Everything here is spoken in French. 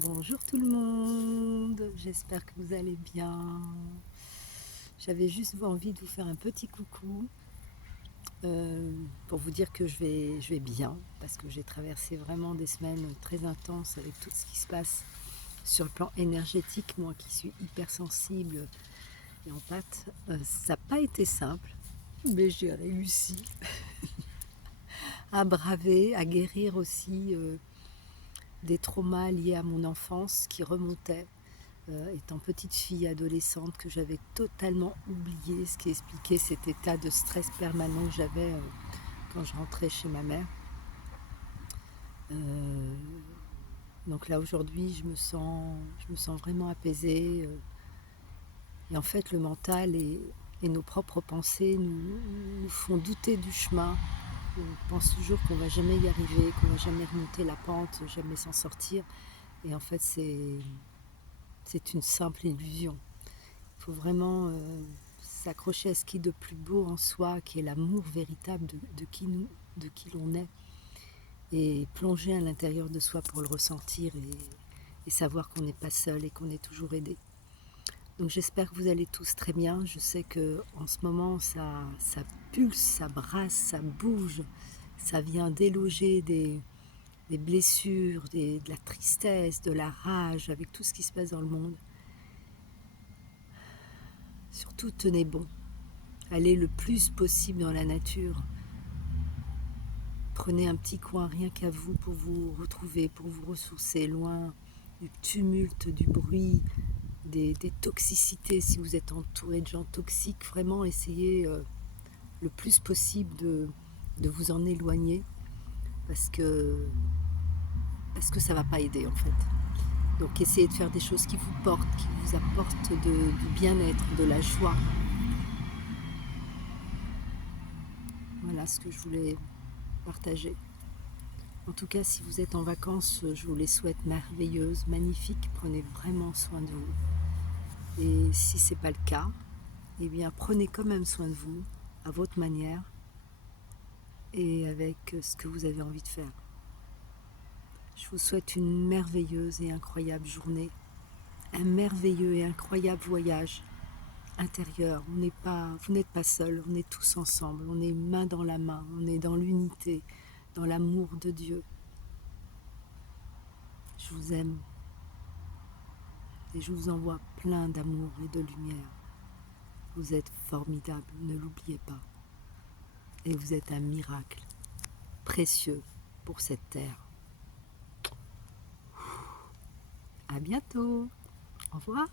Bonjour tout le monde, j'espère que vous allez bien. J'avais juste envie de vous faire un petit coucou pour vous dire que je vais bien parce que j'ai traversé vraiment des semaines très intenses avec tout ce qui se passe sur le plan énergétique. Moi qui suis hypersensible et en pâte, ça n'a pas été simple, mais j'ai réussi à braver, à guérir aussi des traumas liés à mon enfance qui remontaient étant petite fille, adolescente, que j'avais totalement oublié, ce qui expliquait cet état de stress permanent que j'avais quand je rentrais chez ma mère. Euh, donc là aujourd'hui je me sens vraiment apaisée. Et en fait le mental et nos propres pensées nous font douter du chemin. On pense toujours qu'on va jamais y arriver, qu'on va jamais remonter la pente, jamais s'en sortir. Et en fait c'est une simple illusion. Il faut vraiment s'accrocher à ce qui est de plus beau en soi, qui est l'amour véritable de qui l'on est, et plonger à l'intérieur de soi pour le ressentir et savoir qu'on n'est pas seul et qu'on est toujours aidé. Donc j'espère que vous allez tous très bien. Je sais que en ce moment ça pulse, ça brasse, ça bouge, ça vient déloger des blessures, de la tristesse, de la rage, avec tout ce qui se passe dans le monde. Surtout tenez bon. Allez le plus possible dans la nature. Prenez un petit coin rien qu'à vous pour vous retrouver, pour vous ressourcer, loin du tumulte, du bruit, des toxicités. Si vous êtes entouré de gens toxiques, vraiment essayez le plus possible de vous en éloigner parce que, parce que ça ne va pas aider en fait. Donc essayez de faire des choses qui vous portent, qui vous apportent du bien-être, de la joie. Voilà ce que je voulais partager. En tout cas, si vous êtes en vacances, je vous les souhaite merveilleuses, magnifiques. Prenez vraiment soin de vous. Et si ce n'est pas le cas, eh bien prenez quand même soin de vous, à votre manière et avec ce que vous avez envie de faire. Je vous souhaite une merveilleuse et incroyable journée, un merveilleux et incroyable voyage intérieur. Vous n'êtes pas seul, on est tous ensemble, on est main dans la main, on est dans l'unité, dans l'amour de Dieu. Je vous aime et je vous envoie plein d'amour et de lumière. Vous êtes formidable, ne l'oubliez pas. Et vous êtes un miracle précieux pour cette terre. À bientôt. Au revoir.